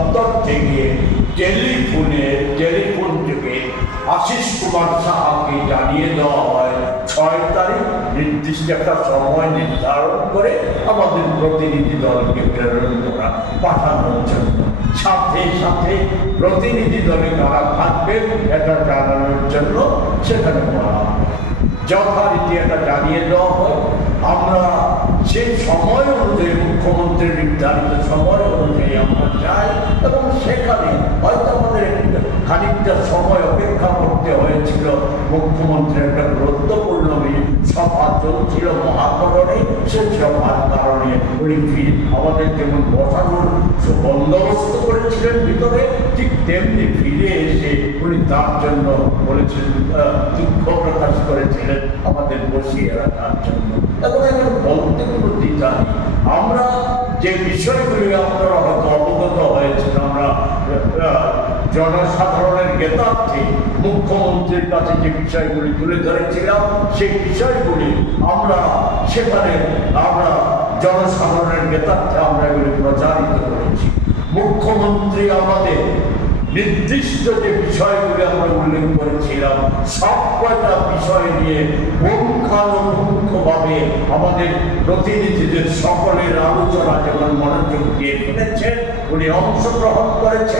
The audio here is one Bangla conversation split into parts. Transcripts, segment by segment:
দপ্তর থেকে টেলিফোনে, টেলিফোন থেকে আশিস কুমার সাহাকে জানিয়ে দেওয়া হয়, ছয় তারিখ নির্দিষ্ট একটা সময় নির্ধারণ করে আমাদের প্রতিনিধি দলকে প্রেরণ করা, পাঠানোর জন্য। সাথে সাথে প্রতিনিধি দলে কারা থাকবেন এটা জানানোর জন্য সেখানে বলা যথারীতি এটা জানিয়ে দেওয়া হয়। আমরা সেই সময় অনুযায়ী মুখ্যমন্ত্রীর নির্ধারিত সময় অনুযায়ী আমরা যাই এবং সেখানে হয়তো আমাদের খানিকটা সময় অপেক্ষা করতে হয়েছিল। মুখ্যমন্ত্রীর একটা গুরুত্বপূর্ণ সভা চলছিল মহাকরণে। সে সভার কারণে ফির আমাদের যেমন বসানোর বন্দোবস্ত করেছিলেন ভিতরে, ঠিক তেমনি ফিরে এসে উনি তার জন্য বলেছিলেন দুঃখ প্রকাশ করেছিলেন, আমাদের বসিয়ে রাখার জন্য। এবং এখানে বলতে কোনো দ্বিধা আমরা যে বিষয়গুলি আপনারা হয়তো অবগত হয়েছেন, আমরা জনসাধারণের জ্ঞাতার্থে মুখ্যমন্ত্রীর কাছে যে বিষয়গুলি তুলে ধরেছিলাম, সেই বিষয়গুলি আমরা সেখানে আমরা জনসাধারণের জ্ঞাতার্থে আমরা এগুলি প্রচারিত করেছি। মুখ্যমন্ত্রী আমাদের নির্দিষ্ট যে বিষয়গুলি আমরা উল্লেখ করেছিলাম, সব কয়টা বিষয় নিয়ে পুঙ্খানুপুঙ্খভাবে আমাদের প্রতিনিধিদের সকলের আলোচনা যেমন মনোযোগ দিয়ে শুনেছেন, উনি অংশগ্রহণ করেছেন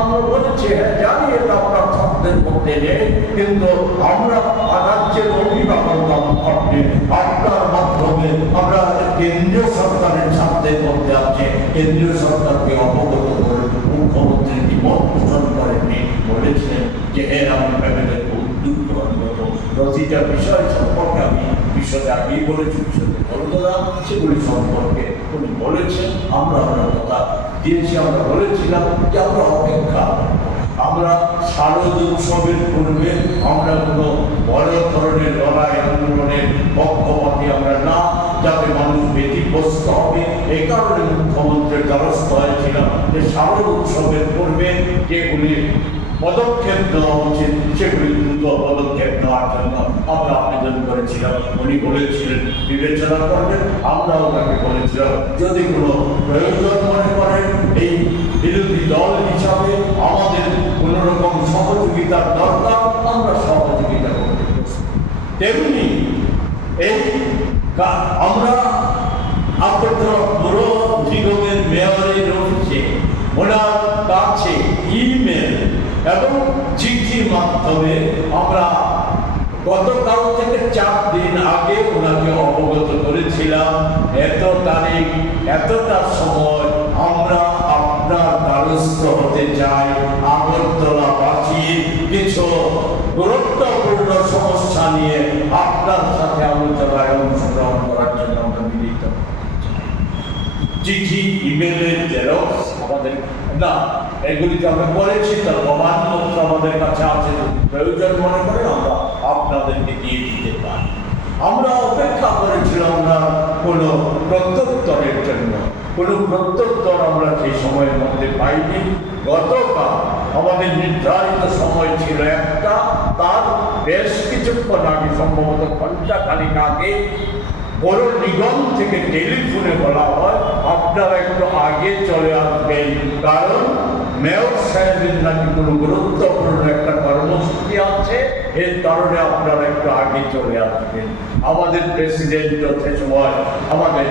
আমরা বলেছি হ্যাঁ জানি এটা আপনার সাধ্যের মধ্যে নেই, কিন্তু আমরা রাজ্যের অভিভাবক আপনি আপনার মাধ্যমে আমরা কেন্দ্রীয় সরকারের সাধ্যের মধ্যে আছে। কেন্দ্রীয় সরকারকে অবগত করে মুখ্যমন্ত্রী বিমত পোষণ করেননি, বলেছেন যে এর আমি প্যানেলের উদ্যোগ প্রতিটা বিষয় সম্পর্কে আমি বিষয়ে আগেই বলেছি বিষয়কে বললাম, সেগুলি সম্পর্কে উনি বলেছেন, আমরা আমরা কথা দিয়েছি আমরা বলেছিলাম যে আমরা অপেক্ষা। আমরা শারদ উৎসবের পূর্বে আমরা কোনো বড় ধরনের লড়াই, আন্দোলনের পক্ষপাতী আমরা না, যাতে মানুষ ব্যতিগ্রস্ত হবে। এই কারণে মুখ্যমন্ত্রীর দ্বারস্থ হয়েছিলাম যে শারদ উৎসবের পূর্বে যেগুলি পদক্ষেপ নেওয়া উচিত সেগুলি দ্রুত পদক্ষেপ নেওয়ার জন্য আমরা আবেদন করেছিলাম উনি বলেছিলেন বিবেচনা করবেন আমরা ওনাকে বলেছিলাম যদি কোনো প্রয়োজন মনে করেন এই বিরোধী দল হিসাবে আমাদের কোনো রকম সহযোগিতার দরকার আমরা সহযোগিতা করতে তেমনি এই আমরা পুরো নিগমের মেয়রের অফিসে ওনার এবং চিঠির মাধ্যমে আমরা গতকাল থেকে চার দিন আগে ওনাকে অবগত করেছিলাম, এত তারিখ এতটা সময় আমরা আপনার দ্বারস্থ হতে চাই আগরতলাবাসীর কিছু গুরুত্বপূর্ণ সমস্যা নিয়ে আপনার সাথে আলোচনায় অংশগ্রহণ করার জন্য আমরা মিলিত। চিঠি, ইমেলের জেরক্স, আমাদের না এগুলিকে আমরা করেছি, তার প্রমাণপত্র আমাদের কাছে আছে প্রয়োজন মনে করে আমরা আপনাদেরকে দিয়ে দিতে পারি। আমরা অপেক্ষা করেছিলাম না কোনো প্রত্যুত্তরের জন্য। কোনো প্রত্যুত্তর আমরা সেই সময়ের মধ্যে পাইনি। গতকাল আমাদের নির্ধারিত সময় ছিল একটা, তার বেশ কিছুক্ষণ আগে, সম্ভবত ঘণ্টা খানিক আগে, বড় নিগম থেকে টেলিফোনে বলা হয়, আপনারা একটু আগে চলে আসবেন। কারণ মেয়র সাহেবের নাকি কোনো গুরুত্বপূর্ণ একটা কর্মসূচি আছে। এর কারণে আপনারা একটু আগে চলে আসবেন। আমাদের প্রেসিডেন্ট সময় আমাদের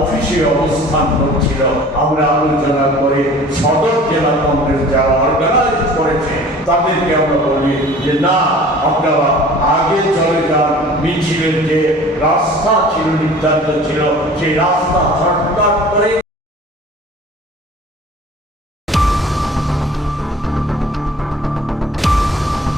অফিসে অবস্থান করছিল। আমরা আলোচনা করে সদর জেলা কংগ্রেস যারা অর্গানাইজ করেছে, তাদেরকে আমরা বলি যে, না, আপনারা আগে চলে যান। মিছিলের যে রাস্তা ছিল, নির্ধারিত ছিল, সেই রাস্তা